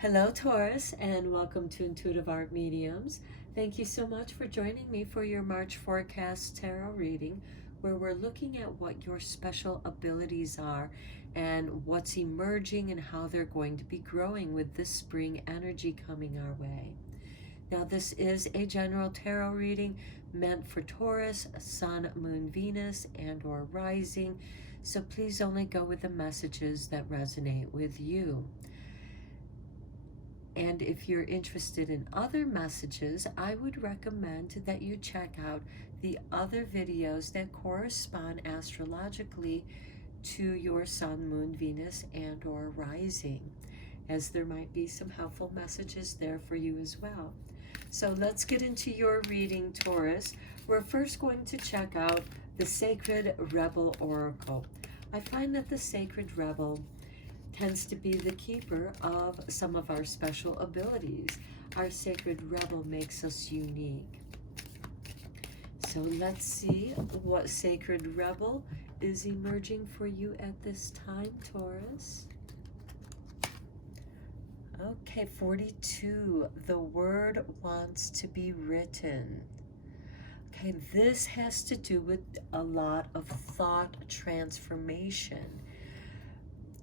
Hello, Taurus, and welcome to Intuitive Art Mediums. Thank you so much for joining me for your March forecast tarot reading, where we're looking at what your special abilities are and what's emerging and how they're going to be growing with this spring energy coming our way. Now, this is a general tarot reading meant for Taurus, Sun, Moon, Venus, and/or rising, so please only go with the messages that resonate with you. And if you're interested in other messages, I would recommend that you check out the other videos that correspond astrologically to your Sun, Moon, Venus, and/or rising, as there might be some helpful messages there for you as well. So let's get into your reading, Taurus. We're first going to check out the Sacred Rebel Oracle. I find that the Sacred Rebel tends to be the keeper of some of our special abilities. Our Sacred Rebel makes us unique. So let's see what Sacred Rebel is emerging for you at this time, Taurus. Okay, 42. The word wants to be written. Okay, this has to do with a lot of thought transformation,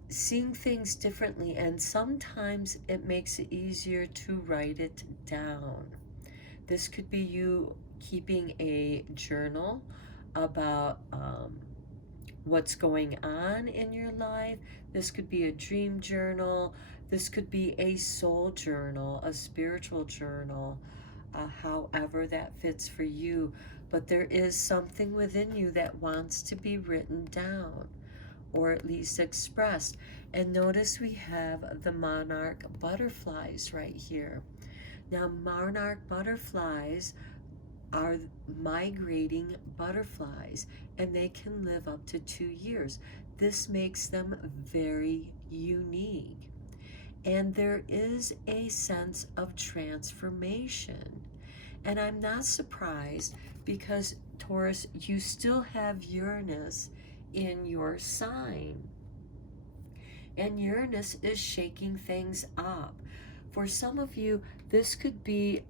seeing things differently, and sometimes it makes it easier to write it down. This could be you keeping a journal about what's going on in your life. This could be a dream journal. This could be a soul journal, a spiritual journal, however that fits for you. But there is something within you that wants to be written down, or at least expressed. And notice we have the monarch butterflies right here. Now, monarch butterflies are migrating butterflies, and they can live up to 2 years. This makes them very unique. And there is a sense of transformation. And I'm not surprised because, Taurus, you still have Uranus in your sign. And Uranus is shaking things up. For some of you, this could be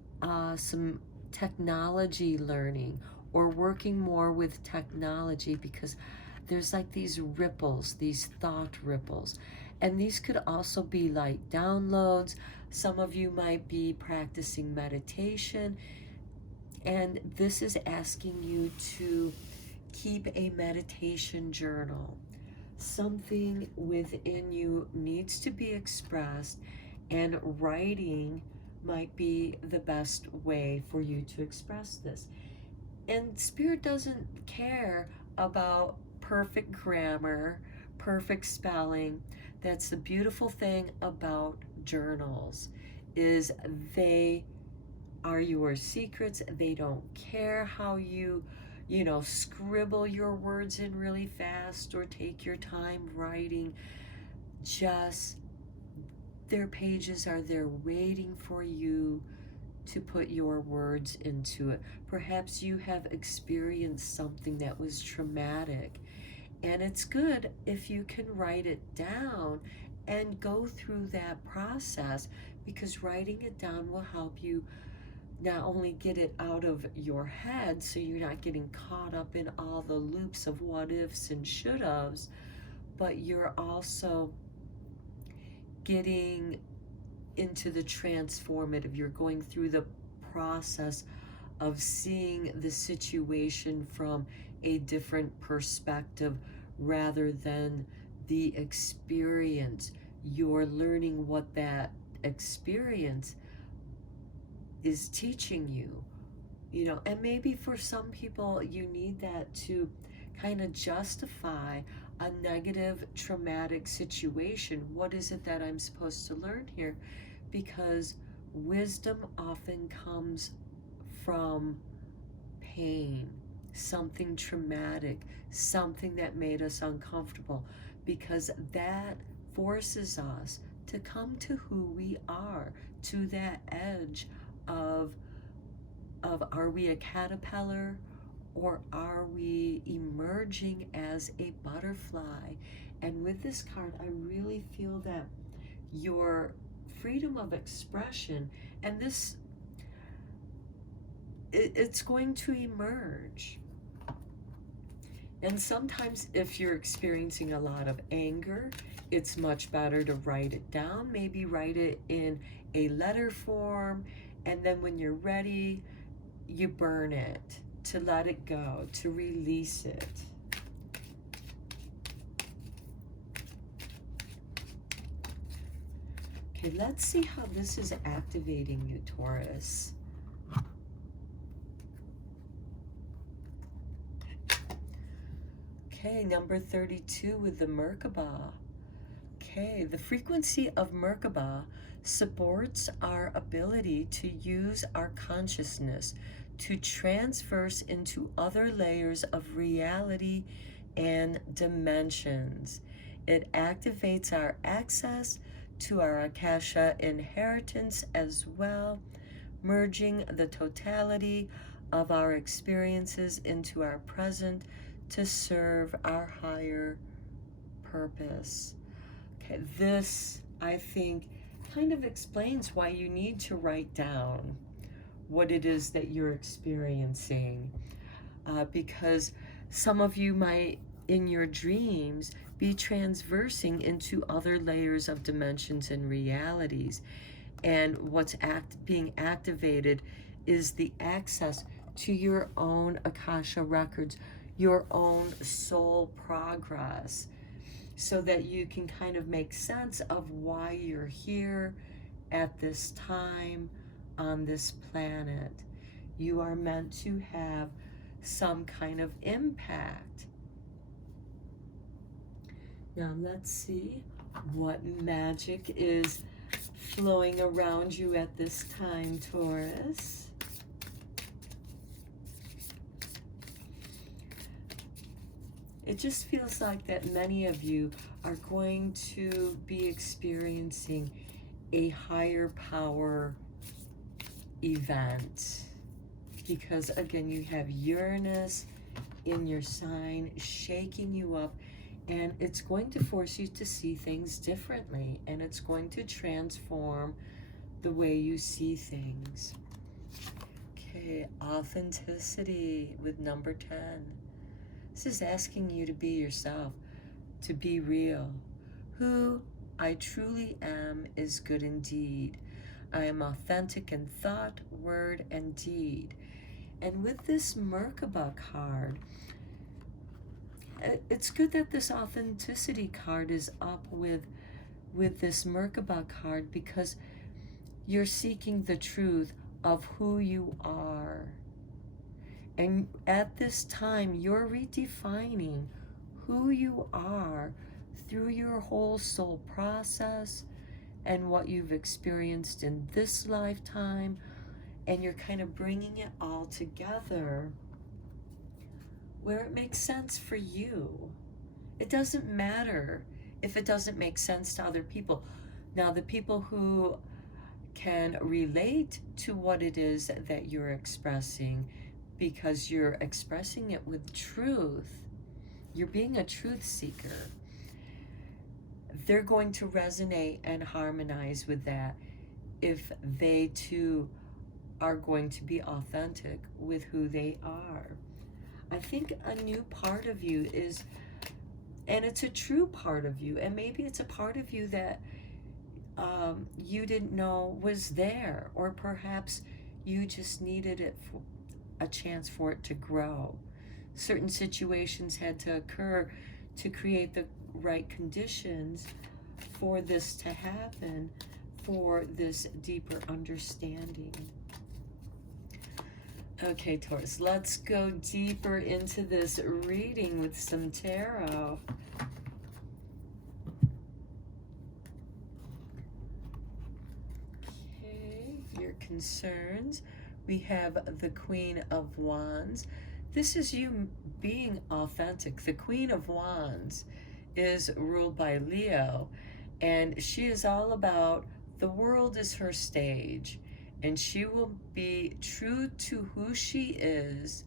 some technology learning or working more with technology, because there's like these ripples, these thought ripples. And these could also be like downloads. Some of you might be practicing meditation, and this is asking you to keep a meditation journal. Something within you needs to be expressed, and writing might be the best way for you to express this. And Spirit doesn't care about perfect grammar, perfect spelling. That's the beautiful thing about journals, is they are your secrets. They don't care how you scribble your words in really fast or take your time writing. Just, their pages are there waiting for you to put your words into it. Perhaps you have experienced something that was traumatic, and it's good if you can write it down and go through that process, because writing it down will help you not only get it out of your head, so you're not getting caught up in all the loops of what ifs and should haves, but you're also getting into the transformative. You're going through the process of seeing the situation from a different perspective rather than the experience. You're learning what that experience is teaching you, and maybe for some people you need that to kind of justify a negative traumatic situation. What is it that I'm supposed to learn here? Because wisdom often comes from pain, something traumatic, something that made us uncomfortable, because that forces us to come to who we are, to that edge of are we a caterpillar, or are we emerging as a butterfly? And with this card, I really feel that you're freedom of expression, and this, it's going to emerge. And sometimes if you're experiencing a lot of anger, it's much better to write it down. Maybe write it in a letter form, and then when you're ready, you burn it to let it go, to release it. Okay, let's see how this is activating you, Taurus. Okay, number 32 with the Merkaba. Okay, the frequency of Merkaba supports our ability to use our consciousness to transverse into other layers of reality and dimensions. It activates our access to our Akasha inheritance as well, merging the totality of our experiences into our present to serve our higher purpose. Okay, this, I think, kind of explains why you need to write down what it is that you're experiencing, because some of you might, in your dreams, be transversing into other layers of dimensions and realities, and what's being activated is the access to your own Akasha records, your own soul progress, so that you can kind of make sense of why you're here at this time on this planet. You are meant to have some kind of impact. Now let's see what magic is flowing around you at this time, Taurus. It just feels like that many of you are going to be experiencing a higher power event, because again, you have Uranus in your sign shaking you up, and it's going to force you to see things differently, and it's going to transform the way you see things. Okay, authenticity with number 10. This is asking you to be yourself, to be real. Who I truly am is good indeed. I am authentic in thought, word, and deed. And with this Merkaba card, it's good that this authenticity card is up with this Merkaba card, because you're seeking the truth of who you are. And at this time, you're redefining who you are through your whole soul process and what you've experienced in this lifetime. And you're kind of bringing it all together where it makes sense for you. It doesn't matter if it doesn't make sense to other people. Now, the people who can relate to what it is that you're expressing, because you're expressing it with truth, you're being a truth seeker, they're going to resonate and harmonize with that if they too are going to be authentic with who they are. I think a new part of you is, and it's a true part of you, and maybe it's a part of you that you didn't know was there, or perhaps you just needed it for a chance for it to grow. Certain situations had to occur to create the right conditions for this to happen, for this deeper understanding. Okay, Taurus, let's go deeper into this reading with some tarot. Okay, your concerns. We have the Queen of Wands. This is you being authentic. The Queen of Wands is ruled by Leo, and she is all about the world is her stage, and she will be true to who she is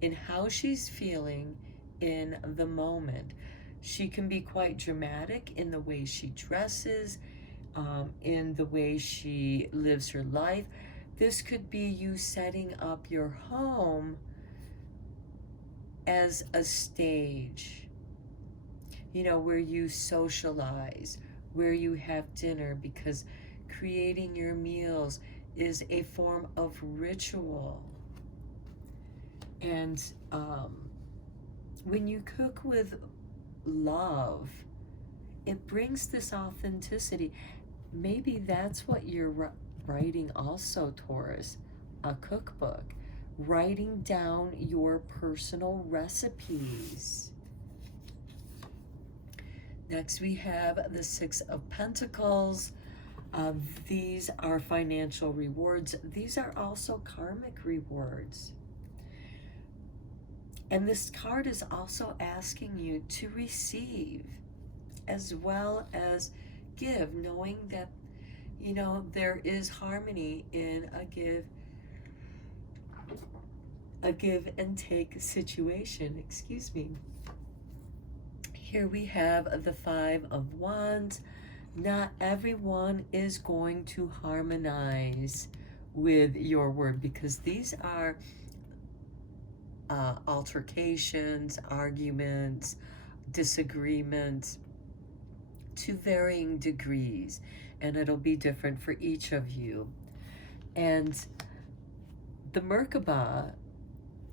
in how she's feeling in the moment. She can be quite dramatic in the way she dresses, in the way she lives her life. This could be you setting up your home as a stage, where you socialize, where you have dinner, because creating your meals is a form of ritual. And when you cook with love, it brings this authenticity. Maybe that's what you're writing also, Taurus, a cookbook, writing down your personal recipes. Next, we have the Six of Pentacles. These are financial rewards. These are also karmic rewards. And this card is also asking you to receive as well as give, knowing that, there is harmony in a give and take situation. Excuse me. Here we have the Five of Wands. Not everyone is going to harmonize with your word, because these are altercations, arguments, disagreements to varying degrees, and it'll be different for each of you. And the Merkaba,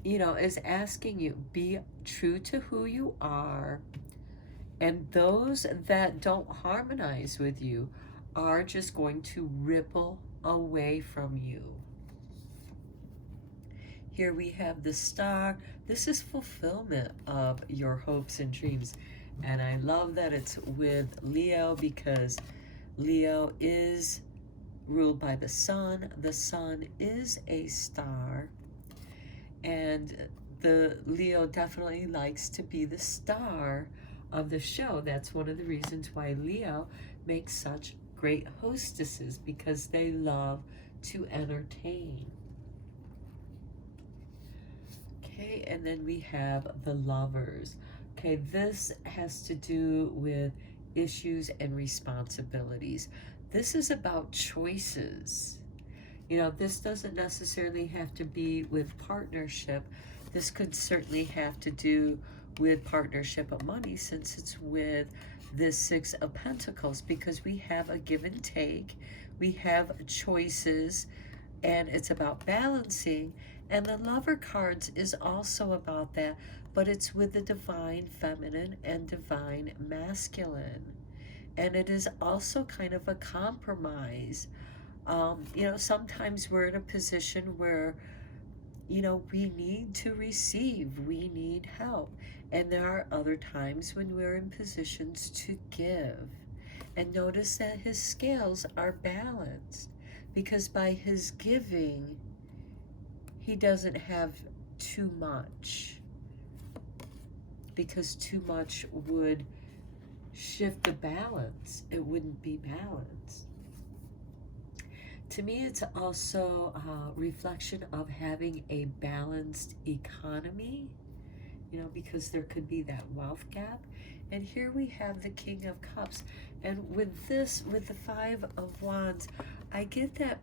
is asking you, be true to who you are, and those that don't harmonize with you are just going to ripple away from you. Here we have the Star. This is fulfillment of your hopes and dreams. And I love that it's with Leo, because Leo is ruled by the Sun. The Sun is a star. And the Leo definitely likes to be the star of the show. That's one of the reasons why Leo makes such great hostesses, because they love to entertain. Okay, and then we have the Lovers. Okay, this has to do with issues and responsibilities. This is about choices. This doesn't necessarily have to be with partnership. This could certainly have to do with partnership of money, since it's with this Six of Pentacles, because we have a give and take, we have choices, and it's about balancing. And the Lover cards is also about that, but it's with the divine feminine and divine masculine. And it is also kind of a compromise. Sometimes we're in a position where, we need to receive, we need help. And there are other times when we're in positions to give. And notice that his scales are balanced, because by his giving, he doesn't have too much, because too much would shift the balance. It wouldn't be balanced. To me, it's also a reflection of having a balanced economy, because there could be that wealth gap. And here we have the King of Cups. And with the Five of Wands, I get that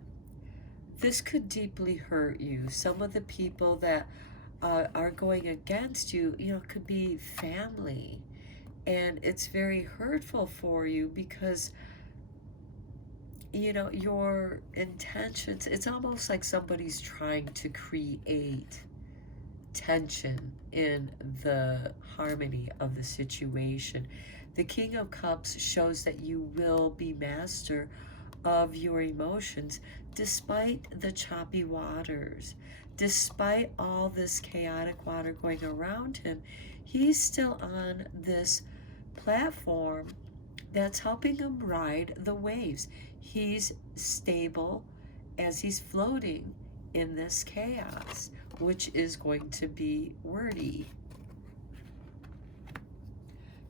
this could deeply hurt you. Some of the people that are going against you, could be family. And it's very hurtful for you, because, your intentions, it's almost like somebody's trying to create tension in the harmony of the situation. The King of Cups shows that you will be master of your emotions, despite the choppy waters, despite all this chaotic water going around him. He's still on this platform that's helping him ride the waves. He's stable as he's floating in this chaos, which is going to be wordy.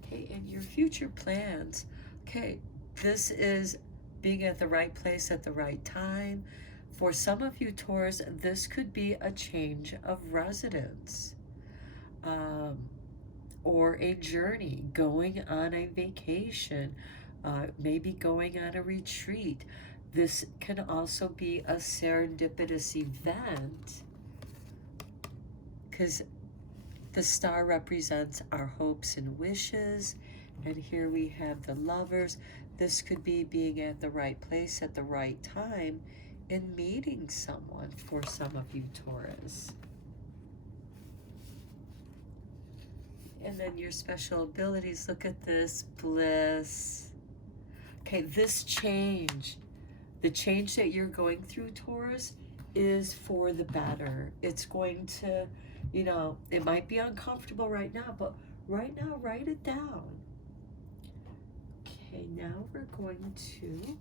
Okay, and your future plans. Okay, this is being at the right place at the right time. For some of you, Taurus, this could be a change of residence, or a journey, going on a vacation, maybe going on a retreat. This can also be a serendipitous event because the star represents our hopes and wishes. And here we have the Lovers. This could be being at the right place at the right time and meeting someone for some of you, Taurus. And then your special abilities. Look at this. Bliss. Okay, this change, the change that you're going through, Taurus, is for the better. It's going to, it might be uncomfortable right now, but right now, write it down. Okay, now we're going to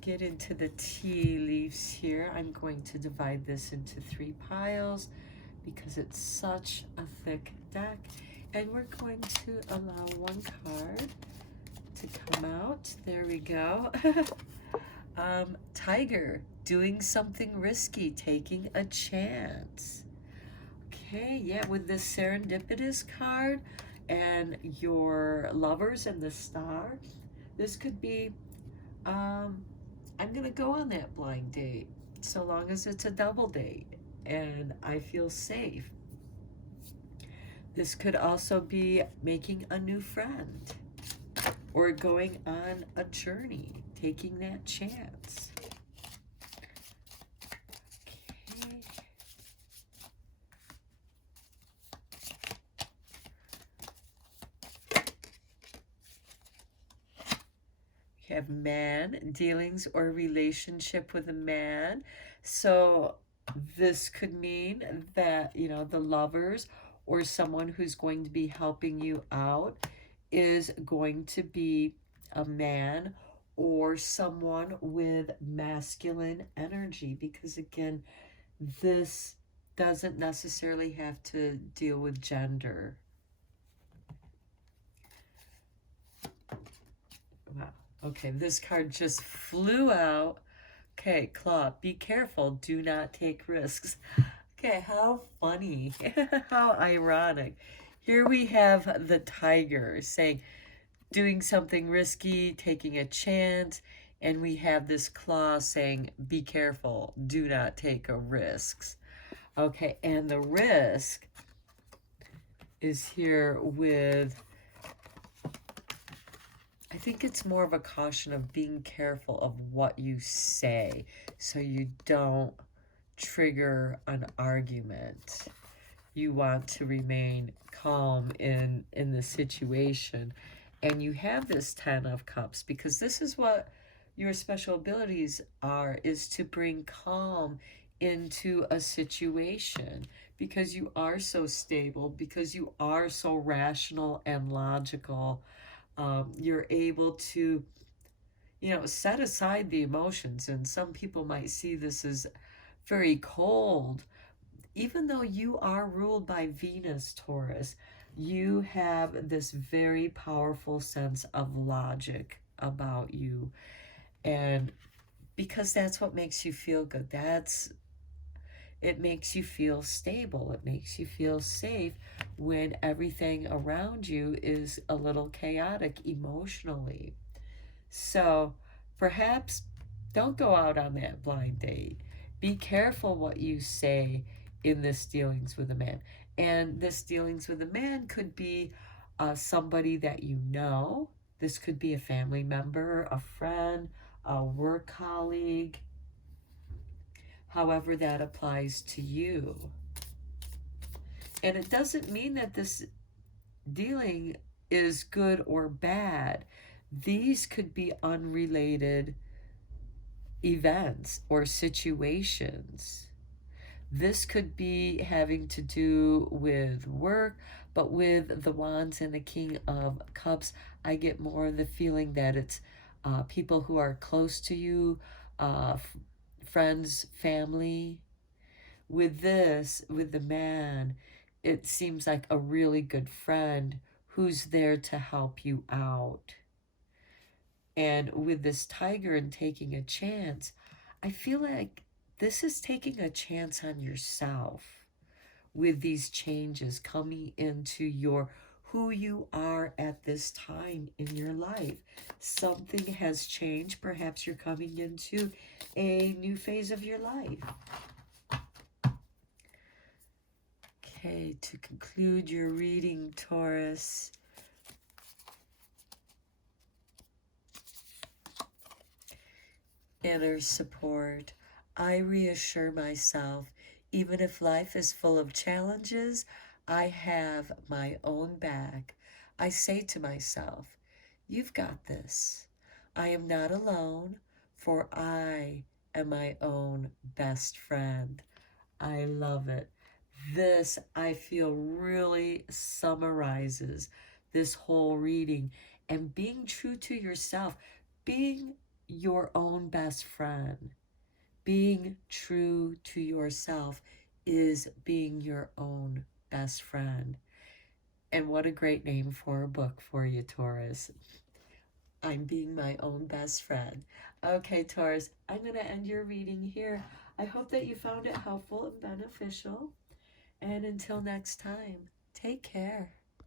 get into the tea leaves here. I'm going to divide this into 3 piles because it's such a thick deck. And we're going to allow 1 card to come out. There we go. Tiger, doing something risky, taking a chance. Okay, yeah, with this serendipitous card and your Lovers and the star, this could be, I'm gonna go on that blind date so long as it's a double date and I feel safe. This could also be making a new friend or going on a journey, taking that chance. Okay. You have man, dealings or relationship with a man. So this could mean that, the Lovers or someone who's going to be helping you out is going to be a man or someone with masculine energy, because again, this doesn't necessarily have to deal with gender. Wow. Okay, this card just flew out. Okay, Claw, be careful. Do not take risks. Okay, how funny. How ironic. Here we have the tiger saying, doing something risky, taking a chance. And we have this claw saying, be careful. Do not take a risks. Okay, and the risk is here with, I think it's more of a caution of being careful of what you say so you don't trigger an argument. You want to remain calm in the situation. And you have this 10 of Cups because this is what your special abilities are, is to bring calm into a situation, because you are so stable, because you are so rational and logical. You're able to, set aside the emotions. And some people might see this as very cold. Even though you are ruled by Venus, Taurus, you have this very powerful sense of logic about you. And because that's what makes you feel good. It makes you feel stable. It makes you feel safe when everything around you is a little chaotic emotionally. So perhaps don't go out on that blind date. Be careful what you say in this dealings with a man. And this dealings with a man could be somebody that you know. This could be a family member, a friend, a work colleague, however that applies to you. And it doesn't mean that this dealing is good or bad. These could be unrelated events or situations. This could be having to do with work, but with the Wands and the King of Cups, I get more of the feeling that it's people who are close to you, friends, family. With this, with the man, it seems like a really good friend who's there to help you out. And with this tiger and taking a chance, I feel like this is taking a chance on yourself with these changes coming into your who you are at this time in your life. Something has changed. Perhaps you're coming into a new phase of your life. Okay, to conclude your reading, Taurus, inner support. I reassure myself, even if life is full of challenges, I have my own back. I say to myself, you've got this. I am not alone, for I am my own best friend. I love it. This, I feel, really summarizes this whole reading. And being true to yourself, being your own best friend, being true to yourself is being your own best friend. And what a great name for a book for you, Taurus. I'm being my own best friend. Okay, Taurus, I'm going to end your reading here. I hope that you found it helpful and beneficial. And until next time, take care.